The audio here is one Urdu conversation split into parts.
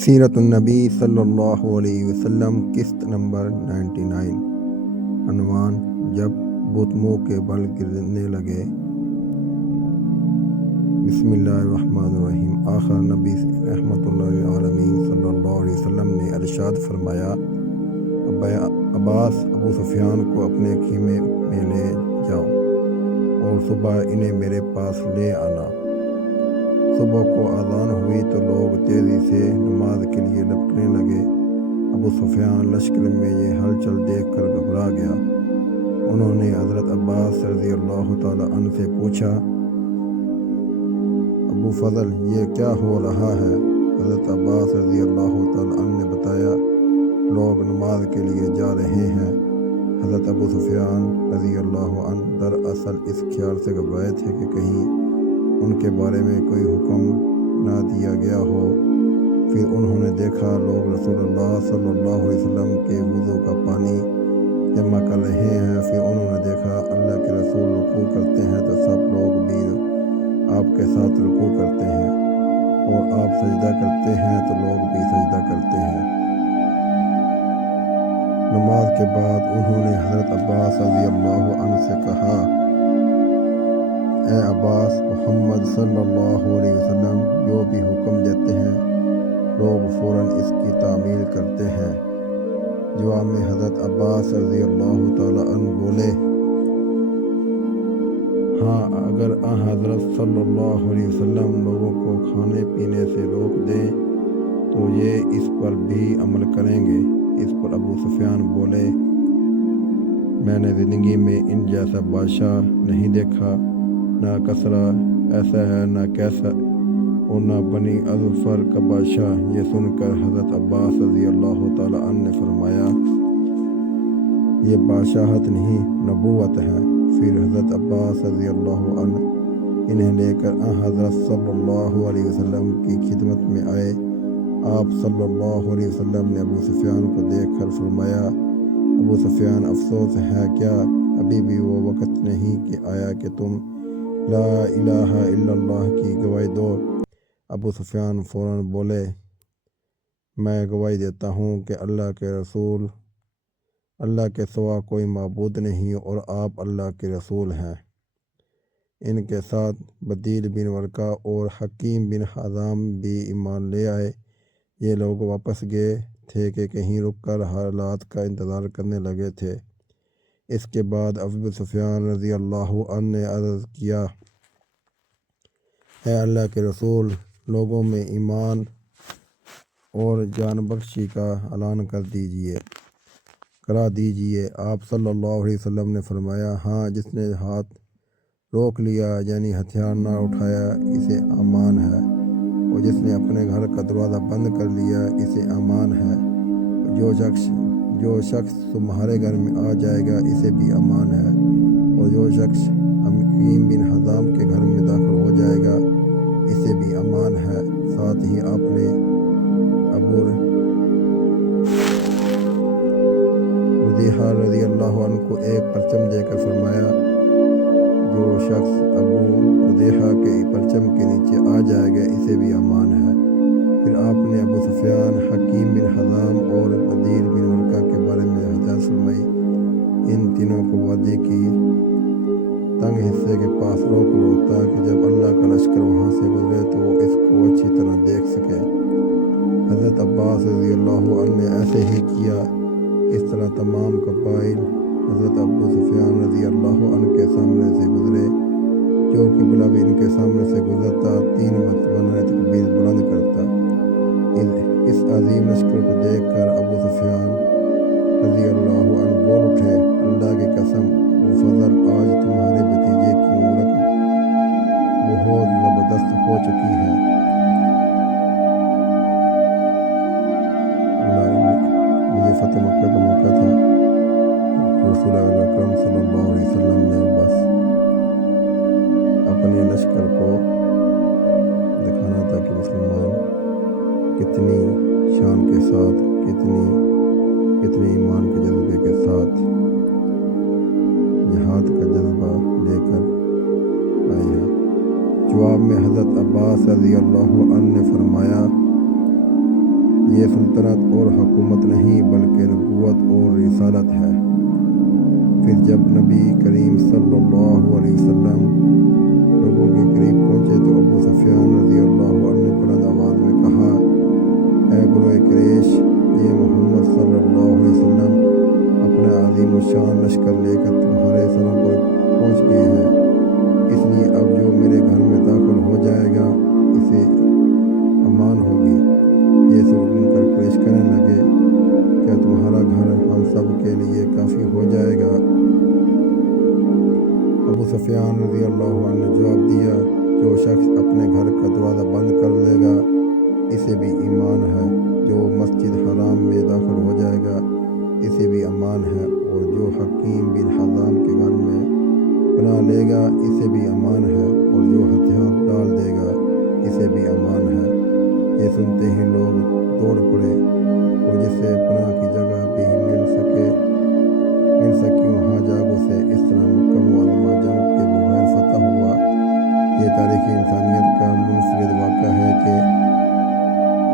سیرت النبی صلی اللہ علیہ وسلم قسط نمبر 99 عنوان جب بت منہ کے بل گرنے لگے۔ بسم اللہ الرحمن الرحیم۔ آخر نبی رحمۃ اللہ للعالمین صلی اللہ علیہ وسلم نے ارشاد فرمایا، عباس ابو سفیان کو اپنے خیمے میں لے جاؤ اور صبح انہیں میرے پاس لے آنا۔ صبح کو اذان ہوئی تو لوگ تیزی سے نماز کے لیے لپکنے لگے۔ ابو سفیان لشکر میں یہ ہلچل دیکھ کر گھبرا گیا۔ انہوں نے حضرت عباس رضی اللہ تعالی عنہ سے پوچھا، ابو فضل یہ کیا ہو رہا ہے؟ حضرت عباس رضی اللہ تعالی عنہ نے بتایا، لوگ نماز کے لیے جا رہے ہیں۔ حضرت ابو سفیان رضی اللہ عنہ دراصل اس خیال سے گھبرائے تھے کہ کہیں ان کے بارے میں کوئی حکم نہ دیا گیا ہو۔ پھر انہوں نے دیکھا لوگ رسول اللہ صلی اللہ علیہ وسلم کے وضو کا پانی جمع کر رہے ہیں۔ پھر انہوں نے دیکھا اللہ کے رسول رکوع کرتے ہیں تو سب لوگ بھی آپ کے ساتھ رکوع کرتے ہیں، اور آپ سجدہ کرتے ہیں تو لوگ بھی سجدہ کرتے ہیں۔ نماز کے بعد انہوں نے حضرت عباس رضی اللہ عنہ سے کہا، اے عباس، محمد صلی اللہ علیہ وسلم جو بھی حکم دیتے ہیں لوگ فوراً اس کی تعمیل کرتے ہیں۔ جواب میں حضرت عباس رضی اللہ تعالی عنہ بولے، ہاں اگر حضرت صلی اللہ علیہ وسلم لوگوں کو کھانے پینے سے روک دیں تو یہ اس پر بھی عمل کریں گے۔ اس پر ابو سفیان بولے، میں نے زندگی میں ان جیسا بادشاہ نہیں دیکھا، نہ کسرا ایسا ہے نہ کیسر اور نہ بنی اظفر کا بادشاہ۔ یہ سن کر حضرت عباس رضی اللہ تعالی عنہ نے فرمایا، یہ بادشاہت نہیں نبوت ہے۔ پھر حضرت عباس رضی اللہ عنہ انہیں لے کر حضرت صلی اللہ علیہ وسلم کی خدمت میں آئے۔ آپ صلی اللہ علیہ وسلم نے ابو سفیان کو دیکھ کر فرمایا، ابو سفیان افسوس ہے کیا ابھی بھی وہ وقت نہیں کہ آیا کہ تم لا الہ الا اللہ کی گواہی دو؟ ابو سفیان فوراً بولے، میں گواہی دیتا ہوں کہ اللہ کے رسول اللہ کے سوا کوئی معبود نہیں اور آپ اللہ کے رسول ہیں۔ ان کے ساتھ بدیل بن ورقہ اور حکیم بن حزام بھی ایمان لے آئے۔ یہ لوگ واپس گئے تھے کہ کہیں رک کر حالات کا انتظار کرنے لگے تھے۔ اس کے بعد ابو سفیان رضی اللہ عنہ نے عرض کیا، اے اللہ کے رسول، لوگوں میں ایمان اور جان بخشی کا اعلان کرا دیجئے۔ آپ صلی اللہ علیہ وسلم نے فرمایا، ہاں جس نے ہاتھ روک لیا یعنی ہتھیار نہ اٹھایا اسے امان ہے، اور جس نے اپنے گھر کا دروازہ بند کر لیا اسے امان ہے، جو شخص تمہارے گھر میں آ جائے گا اسے بھی امان ہے، اور جو شخص حکیم بن حزام کے گھر میں داخل ہو جائے گا اسے بھی امان ہے۔ ساتھ ہی آپ نے ابو رضیحہ رضی اللہ عنہ کو ایک پرچم دے کر فرمایا، جو شخص ابو رضیحہ کے پرچم کے نیچے آ جائے گا اسے بھی امان ہے۔ پھر آپ نے ابو سفیان، حکیم بن حزام اور بدیل بن ورقہ کے بارے میں ہدایت فرمائی، ان تینوں کو وادی کی تنگ حصے کے پاس روک لو تاکہ جب اللہ کا لشکر وہاں سے گزرے تو وہ اس کو اچھی طرح دیکھ سکے۔ حضرت عباس رضی اللہ عنہ نے ایسے ہی کیا۔ اس طرح تمام قبائل حضرت ابو سفیان رضی اللہ عنہ کے سامنے سے گزرے۔ جو قبلہ بھی ان کے سامنے سے گزرتا 3 مرتبہ نعرہ تکبیر بلند کرتا۔ اس عظیم لشکر کو دیکھ کر ابو سفیان رضی اللہ عنہ بول اٹھے، اللہ کی قسم ابو فضل، آج تمہارے بھتیجے کی مبارک بہت زبردست ہو چکی ہے۔ یہ فتح مکہ کا موقع تھا۔ رسول اکرم صلی اللہ علیہ وسلم نے بس اپنے لشکر کو دکھانا تھا کہ مسلمان کتنی شان کے ساتھ، کتنے ایمان کے جذبے کے ساتھ جہاد کا جذبہ لے کر آئے ہیں۔ جواب میں حضرت عباس رضی اللہ عنہ نے فرمایا، یہ سلطنت اور حکومت نہیں بلکہ نبوت اور رسالت ہے۔ پھر جب نبی کریم صلی اللہ علیہ وسلم لوگوں کے قریب پہنچے تو ابو سفیان رضی اللہ عنہ نے بلند آواز میں کہا، اے گروہ قریش، یہ محمد صلی اللہ علیہ وسلم اپنا عظیم الشان لشکر لے کر تمہارے سروں پر پہنچ گئے ہیں، اس لیے اب جو میرے گھر میں داخل ہو جائے گا اسے امان ہوگی۔ یہ سن کر قریش کہنے لگے، کیا تمہارا گھر ہم سب کے لیے کافی ہو جائے گا؟ ابو سفیان رضی اللہ عنہ نے جواب دیا، جو شخص اپنے گھر کا دروازہ بند کر لے گا اسے بھی ایمان ہے، جو مسجد حرام میں داخل ہو جائے گا اسے بھی امان ہے، اور جو حکیم بن حزام کے گھر میں پناہ لے گا اسے بھی امان ہے، اور جو ہتھیار ڈال دے گا اسے بھی امان ہے۔ یہ سنتے ہی لوگ دوڑ پڑے، اور جسے پناہ کی جگہ بھی مل سکی وہاں جا گھسے۔ اس طرح مکہ معظمہ جنگ کے بغیر فتح ہوا۔ یہ تاریخی انسانیت کا منفرد واقعہ ہے کہ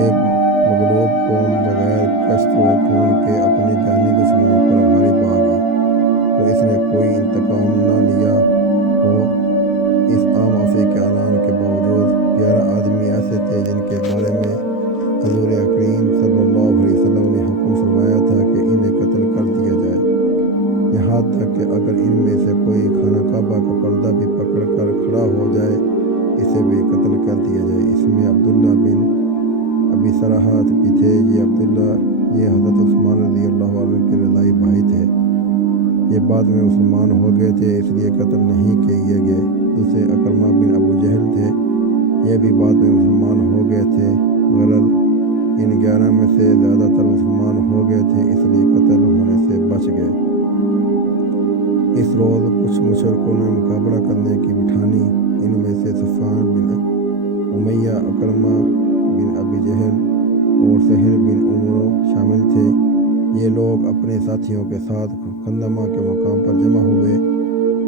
ایک مغلوب قوم بغیر کشت و خون کے اپنے جانی دشمنوں پر غالب آ گئی، تو اس نے کوئی انتقام نہ لیا ہو۔ اس عام عفو کے اعلان کے باوجود 11 آدمی ایسے تھے جن کے بارے میں حضور اکرم صلی اللہ علیہ وسلم نے حکم فرمایا تھا کہ انہیں قتل کر دیا جائے، یہاں تک کہ اگر ان میں سے کوئی خانہ کعبہ کا پردہ بھی پکڑ کر کھڑا ہو جائے اسے بھی قتل کر دیا جائے۔ اس میں عبداللہ بن ابی سرحات بھی تھے۔ یہ حضرت عثمان رضی اللہ عنہ کے رضاعی بھائی تھے۔ یہ بعد میں مسلمان ہو گئے تھے، اس لیے قتل نہیں کیے گئے۔ دوسرے اکرمہ بن ابو جہل تھے، یہ بھی بعد میں مسلمان ہو گئے تھے۔ غرض ان 11 میں سے زیادہ تر مسلمان ہو گئے تھے، اس لیے قتل ہونے سے بچ گئے۔ اس روز کچھ مشرکوں نے مقابلہ کرنے کی بٹھانی، ان میں سے صفوان بن امیہ، اکرمہ بن ابی جہل اور سہیل بن عمرو شامل تھے۔ یہ لوگ اپنے ساتھیوں کے ساتھ خندمہ کے مقام پر جمع ہوئے۔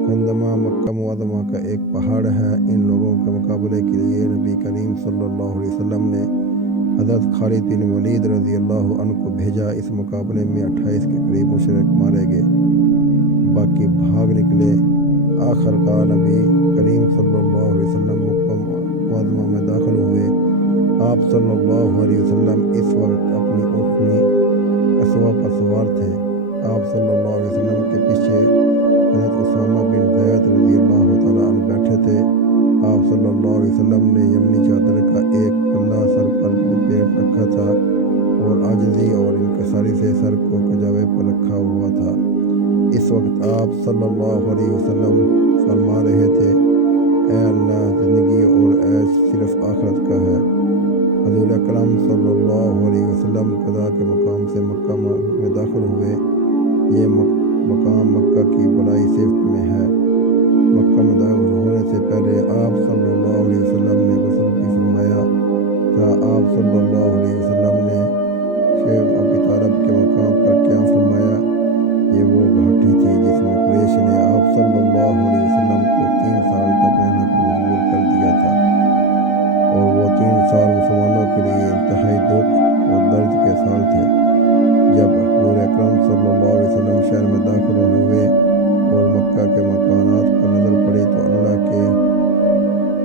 خندمہ مکہ معظمہ کا ایک پہاڑ ہے۔ ان لوگوں کے مقابلے کے لیے نبی کریم صلی اللہ علیہ وسلم نے حضرت خالد بن ولید رضی اللہ عنہ کو بھیجا۔ اس مقابلے میں 28 کے قریب مشرک مارے گئے، باقی بھاگ نکلے۔ آخر کار نبی کریم صلی اللہ علیہ وسلم مکہ معظمہ میں داخل ہوئے۔ آپ صلی اللہ علیہ وسلم اس وقت اپنی اونٹنی اسوا پر سوار تھے۔ آپ صلی اللہ علیہ وسلم کے پیچھے حضرت اسامہ بن زید رضی اللہ تعالیٰ عنہ بیٹھے تھے۔ آپ صلی اللہ علیہ وسلم نے یمنی چادر کا ایک پلہ سر پر لپیٹ رکھا تھا اور عاجزی اور انکساری سے سر کو کجاوے پر رکھا ہوا تھا۔ اس وقت آپ صلی اللہ علیہ وسلم فرما رہے تھے، اے اللہ، زندگی اور عیش صرف آخرت کا ہے۔ حضور اکرم صلی اللہ علیہ وسلم قضاء کے مقام سے مکہ میں داخل ہوئے۔ یہ مقام مکہ کی بڑائی صفت میں ہے۔ مکہ میں داخل ہونے سے پہلے آپ صلی اللہ علیہ وسلم نے غسل بھی فرمایا تھا۔ آپ صلی اللہ علیہ وسلم نے شیخ ابی طالب کے مقام پر قیام فرمایا۔ یہ وہ گھاٹی تھی جس میں قریش نے آپ صلی اللہ علیہ وسلم کو 3 سال تک رہنے پر مجبور کر دیا تھا، اور وہ 3 سال مسلمانوں کے لیے انتہائی دکھ اور درد کے سال تھے۔ جب حضور اکرم صلی اللہ علیہ وسلم شہر میں داخل ہوئے اور مکہ کے مکانات پر نظر پڑی تو اللہ کے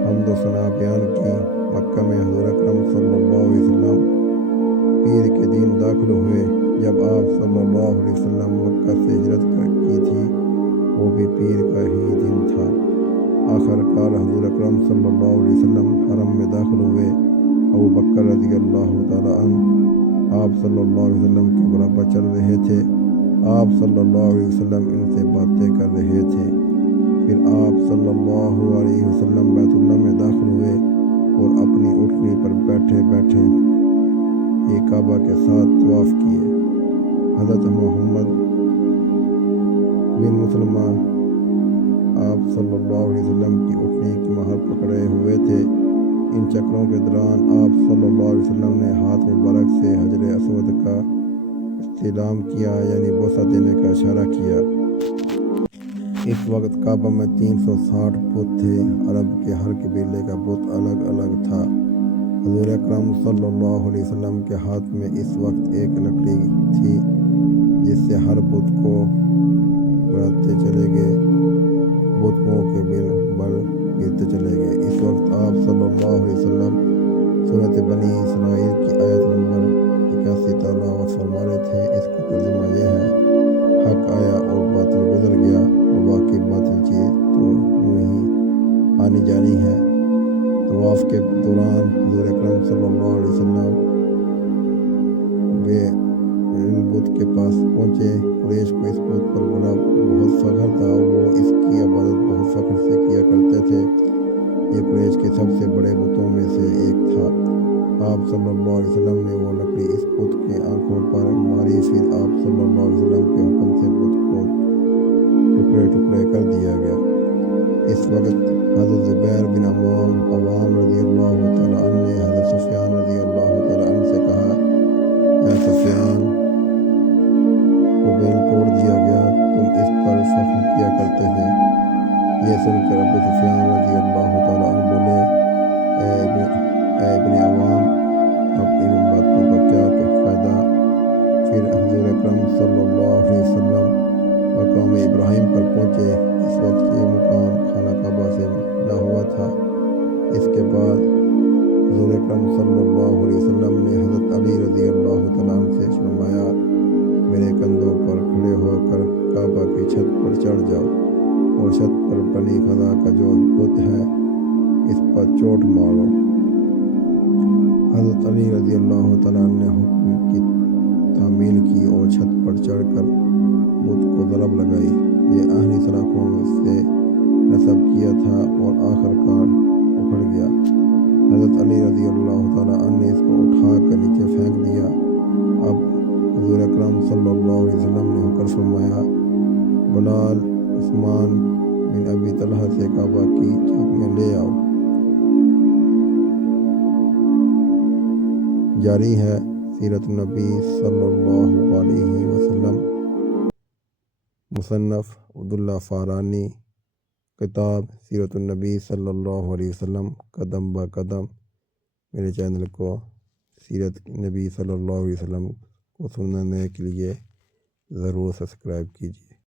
حمد و ثنا بیان کی۔ مکہ میں حضور اکرم صلی اللہ علیہ وسلم پیر کے دن داخل ہوئے۔ جب آپ صلی اللہ علیہ وسلم مکہ سے ہجرت کی تھی وہ بھی پیر کا ہی دن تھا۔ آخر کار حضور اکرم صلی اللہ علیہ وسلم حرم میں داخل ہوئے۔ ابو بکر رضی اللہ تعالیٰ عنہ آپ صلی اللہ علیہ وسلم کے برابر چل رہے تھے۔ آپ صلی اللہ علیہ وسلم ان سے باتیں کر رہے تھے۔ پھر آپ صلی اللہ علیہ وسلم بیت اللہ میں داخل ہوئے اور اپنی اونٹنی پر بیٹھے بیٹھے یہ کعبہ کے ساتھ طواف کیے۔ حضرت محمد بن مسلمہ آپ صلی اللہ علیہ وسلم کی اونٹنی کی مہر پکڑے ہوئے تھے۔ ان چکروں کے دوران آپ صلی اللہ علیہ وسلم نے ہاتھ مبارک سے حجر اسود کا استعلام کیا، یعنی بوسہ دینے کا اشارہ کیا۔ اس وقت کعبہ میں 360 بت تھے۔ عرب کے ہر قبیلے کا بت الگ الگ تھا۔ حضور اکرم صلی اللہ علیہ وسلم کے ہاتھ میں اس وقت ایک لکڑی تھی جس سے ہر بت کو بڑھاتے چلے گئے، بتوں کے بل گرتے چلے گئے۔ اس وقت آپ صلی اللہ علیہ وسلم سورۃ بنی اسرائیل کی آیت نمبر 81 تلاوت فرما رہے تھے۔ اس کا ترجمہ یہ ہے: حق آیا اور باطل گزر گیا، اور باقی باطل چیز تو یوں ہی آنی جانی ہے۔ طواف کے دوران حضور اکرم صلی اللہ علیہ وسلم بت کے پاس پہنچے۔ قریش کو اس بت پر بہت فخر تھا، وہ اس کی عبادت بہت فخر سے کیا کرتے تھے۔ یہ قریش کے سب سے بڑے بتوں میں سے ایک تھا۔ آپ صلی اللہ علیہ وسلم نے وہ لکڑی اس بت کے آنکھوں پر ماری، پھر آپ صلی اللہ علیہ وسلم کے حکم سے بت کو ٹکڑے ٹکڑے کر دیا گیا۔ اس وقت حضرت زبیر بن عوام رضی اللہ تعالیٰ عنہ نے حضرت سفیان رضی اللہ تعالیٰ عنہ سے کہا: اے سفیان، قبیل توڑ دیا گیا، تم اس پر فخر کیا کرتے تھے۔ یہ سن کر ابو سفیان رضی اللہ تعالیٰ عنہ بولے: اے ابن عوام، اب ان باتوں کا کیا فائدہ؟ پھر حضور اکرم صلی اللہ علیہ وسلم مقام ابراہیم پر پہنچے۔ اس وقت یہ مقام خانہ کعبہ سے ملا ہوا تھا۔ اس کے بعد حضور اکرم صلی اللہ علیہ وسلم نے حضرت علی رضی اللہ تعالیٰ عنہ سے فرمایا: میرے کندھوں پر کھڑے ہو کر کعبہ کی چھت پر چڑھ جاؤ، اور چھت پر بنی خزا کا جو بت ہے اس پر چوٹ مارو۔ حضرت علی رضی اللہ تعالیٰ عنہ نے حکم کی تعمیل کی اور چھت پر چڑھ کر بت کو ضرب لگائی۔ یہ آہنی سلاخوں سے نصب کیا تھا اور آخر کار اکھڑ گیا۔ حضرت علی رضی اللہ تعالیٰ عنہ نے اس کو اٹھا کر نیچے پھینک دیا۔ اب حضور اکرم صلی اللہ علیہ وسلم نے حکم فرمایا: بلال، عثمان بن ابی طلحہ سے کعبہ کی چابیاں لے آؤ۔ جاری ہے سیرت النبی صلی اللہ علیہ وسلم، مصنف عبداللہ فارانی، کتاب سیرت النبی صلی اللہ علیہ وسلم قدم با قدم۔ میرے چینل کو سیرت نبی صلی اللہ علیہ وسلم کو سننے کے لیے ضرور سبسکرائب کیجیے۔